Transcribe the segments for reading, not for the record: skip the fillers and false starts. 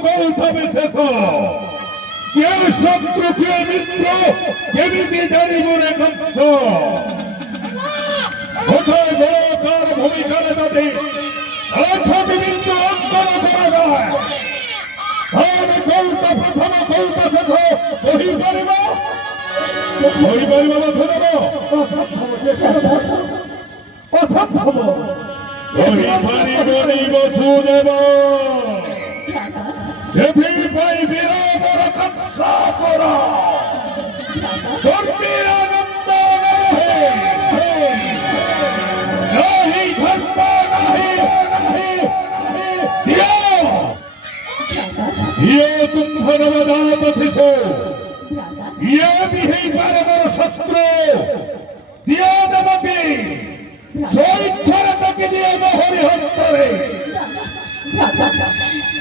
কৌথ বিশেষ কে শত্রু কে মিত্র কেমিতি জানিব রে কংস কোথায় বড়কার ভূমিকার দাবি বিভিন্ন অঙ্কন করা যায় তাহলে কৌত প্রথম কৌত শেষ কহিপারিব বসুদেব অসম্ভব কহিপারিবনি বসুদেব এথিপাই বিরামর কংসা করা ধর্মের আনন্দ নাহি ধর্ম নাহি ইয়ে তুম্ভ নবজাত শিশু ইয়ে বিহেইবার বড় শস্ত্র দিয়ে দেবকে স্বইচ্ছারে তাকে দিয়ে মোহরি হস্তরে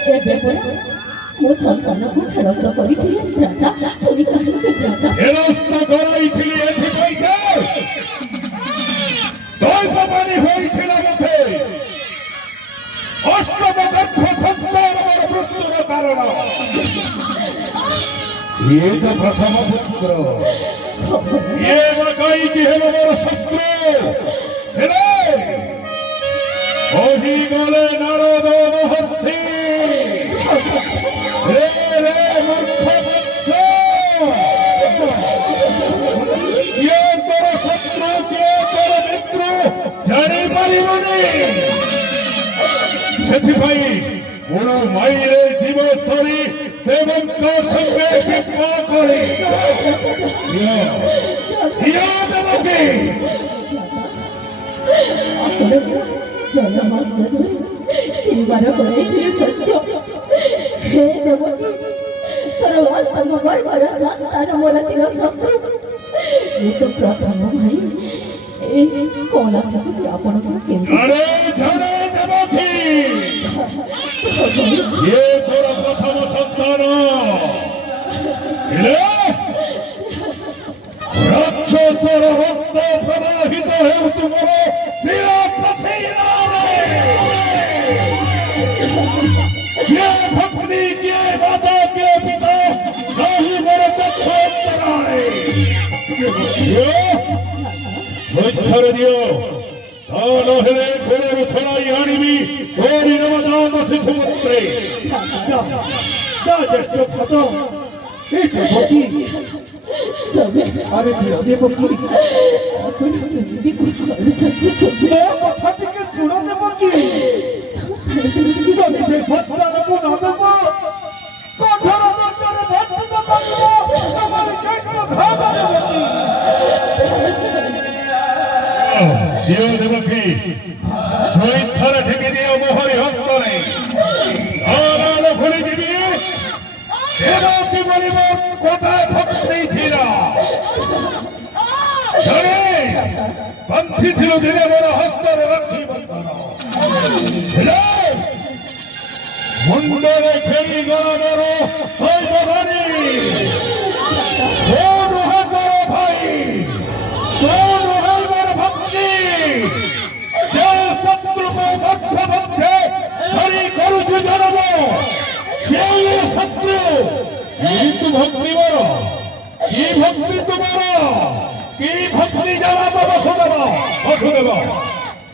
ଏବେ ପରା ମୋ ସଂସାରକୁ ଫେରସ୍ତ କରିଥିଲେ ଭ୍ରାତା ପୁଣି କାହିଁକି ଭ୍ରାତା ଫେରସ୍ତ କରାଇଥିଲି ଏଥିପାଇଁ ଯେ ଦୈବବାଣୀ ହୋଇଥିଲା ମତେ ଅଷ୍ଟମ ଗର୍ଭ ସନ୍ତାନ ମୋର ମୃତ୍ୟୁର କାରଣ ଇଏ ତ ପ୍ରଥମ ପୁତ୍ର ଇଏ ବା କାହିଁକି ହେବ ମୋର ଶତ୍ରୁ ହେଲେ କହିଗଲେ ନାରଦ ମହର୍ଷି ରେ ମୂର୍ଖ ବଂଶ କିଏ ତୋର ଶତ୍ରୁ କିଏ ତୋର ମିତ୍ର ଜାଣିପାରିବନି ସେଥିପାଇଁ ଗୁଣ ମାଇରେ ଜୀବ ସରି ଦେବଙ୍କ ସଙ୍ଗେ ବିବାହ କରି ଦେବକି ତିନିବାର କରାଇଥିଲେ ସତ୍ୟ ହେ ଦେବକୀ ତୋର ଅଷ୍ଟମ ଗର୍ଭର ସନ୍ତାନ ମୋର ଚିର ଶତ୍ରୁ ମୁଁ ତ ପ୍ରଥମ ଭାଇ এই কলা শিশুটি ଆପଣଙ୍କର କେମିତି ତୋର ପ୍ରଥମ ସନ୍ତାନ ରାକ୍ଷସର ରକ୍ତ ପ୍ରବାହିତ ହେଉଛି ମୋର ଶିର କିଏ ଭଗ୍ନୀ କିଏ ମାତା କିଏ ପିତା ନାହିଁ ମୋର ଦକ୍ଷ ସ୍ୱଇଚ୍ଛାରେ ଦିଅ ତା ନହେଲେ ଘୋରରୁ ଛଡ଼ାଇ ଆଣିବି ଗୌରୀ ନବଜାତ ଶିଶୁ ମନ୍ତ୍ରେ আরে দেবকী ଆପଣ କେମିତି କରୁଛନ୍ତି ସବୁ কথা ଟିକେ ଶୁଣ ଦେବକୀ ଯଦି ସେ ସନ୍ତାନକୁ ନ ଦେବ କଠୋର ଦଣ୍ଡରେ ଦଣ୍ଡିତ କରିବ ତମର ଚୈତ୍ର ଭାଗ ଦେବକୀ ଦିଅ ଦେବକୀ ସ୍ୱଇଚ୍ଛାରେ ଠେକି ଦିଅ ମୋହରି ହସ୍ତରେ ଆରାମ ଭୁଲିଯିବି ଦେବକୀ ବଳିବ କୋଟାଏ ଭକ୍ତି ଥିଲା ଜଣେ ବାନ୍ଧିଥିଲୁ ଦିନେ ମୋର ହସ୍ତରେ ରଖି ବନ୍ଧନ ମୁଣ୍ଡରେ ଖେଳି ଗଲା ମୋର ଦୈବବାଣୀ କୋନ ହାତର ଭାଇ କୋନ ମୋର ଭକ୍ତି ଯେ ଶତ୍ରୁକୁ ମଧ୍ୟ ମଧ୍ୟେ ଧରି କରୁଛୁ ଜନମ সেই শত্রু কিন্তু ভক্তি বড় কি ভক্তি তোমার কি ভক্তি জানা তো বসুদেব বসুদেব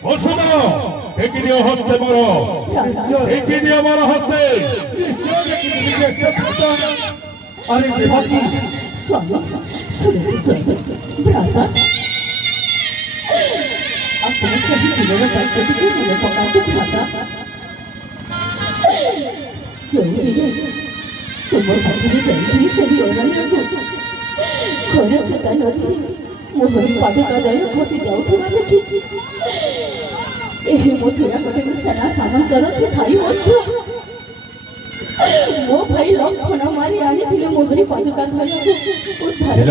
বসুদেব ঠেকি দিও হস্তে বড় ঠেকি দিও বড় হস্তে আরে দেবকী ସ୍ୱାମୀ ଶୁଣନ୍ତୁ ଭ୍ରାତା ଆପଣ ସେହି ଦିନର କାର୍ଯ୍ୟଟିକୁ ମନେ ପକାନ୍ତୁ ଭ୍ରାତା ଯେଉଁଦିନ ତୁମ ସାଥିରେ ଯାଇଥିଲି ସେହି ଅରଣ୍ୟକୁ ଖର ସେଟା ନଦୀରେ ମୋହର ପାଦୁକା ଦୟ ଖସି ଯାଉଥିବା ଦେଖି ଏହି ମଥୁରା ଗୋଟେ ସେନା ସାମନ୍ତରଙ୍କୁ ଭାଇ ମଧ୍ୟ ମୋ ଭାଇ ଲକ୍ଷ୍ମଣ ମାରି ଆଣିଥିଲେ ମୋହରି ପାଦୁକା ଧୟକୁ ଉଦ୍ଧାର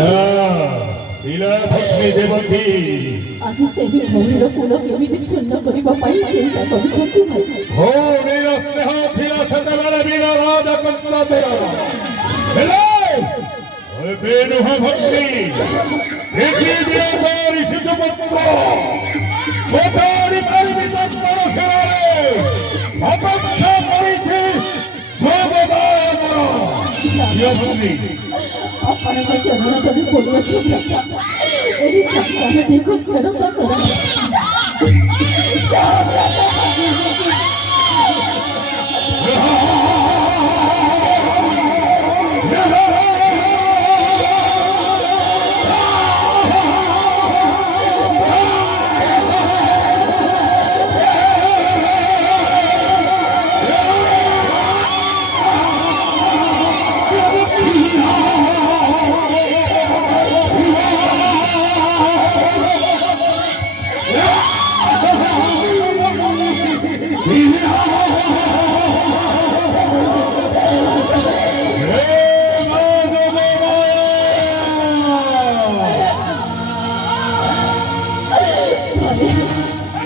ଆଜି ସେହି ଭଉଣୀର କୁଳ କେମିତି ଶୂନ୍ୟ କରିବା ପାଇଁ ଚିନ୍ତା କରୁଛନ୍ତି ଭାଇ ଭଉଣୀର ସ୍ନେହ ଥିଲା ସେତେବେଳେ ବୀର ରାଜା କଂସଦେବ ଏବେ ନୁହଁ ଭକ୍ତି ଦେଖି ଦିଅ ଗୌରୀ ଶିଶୁପୁତ୍ର ପଚାରି ପାରିବି ତତ୍ପର ସେବାରେ ଅପେକ୍ଷା କରିଛି ଭଗବାନ ଝିଅ ଭଉଣୀ ଆପଣଙ୍କ ଚରଣ ତଳେ ପଡ଼ୁଅଛି ଭ୍ରାତା ଏହି ସନ୍ତାନଟିକୁ ଫେରସ୍ତ କରନ୍ତୁ।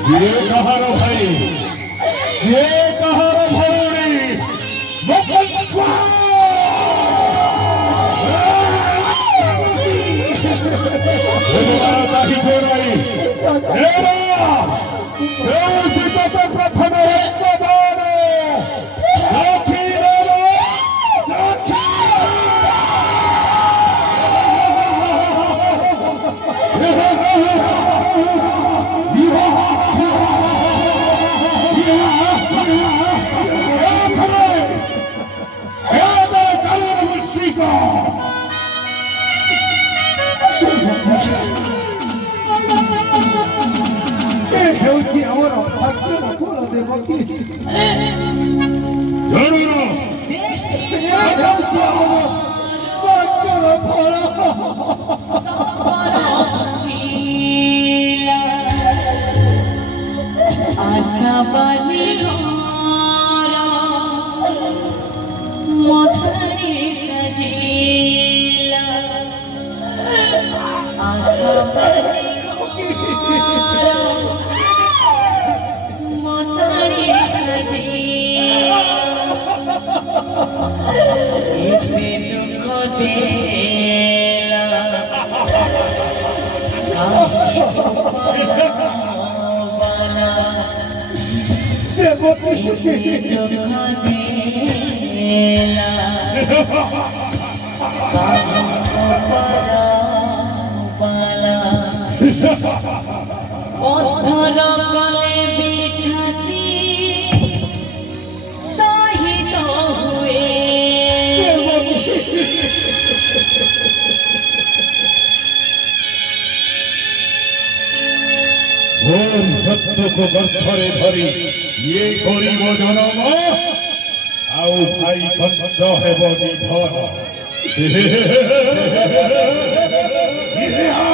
ये कहार भाई ये कहार भौणी प्रथम ହେଉଛି ଆମର ଭାଗ୍ୟର ଫଳ ଦେବକୀ। ଜରୁର ହେଉଛି ଆମର ଭାଗ୍ୟର ଫଳ। आशा बाली मसरी सजीला आशा बाली मसरी सजीला इतने दुख देला घोर सत्य को गर्भरे धरी ये गरीब जनम आउ भाई खंच हेब निधन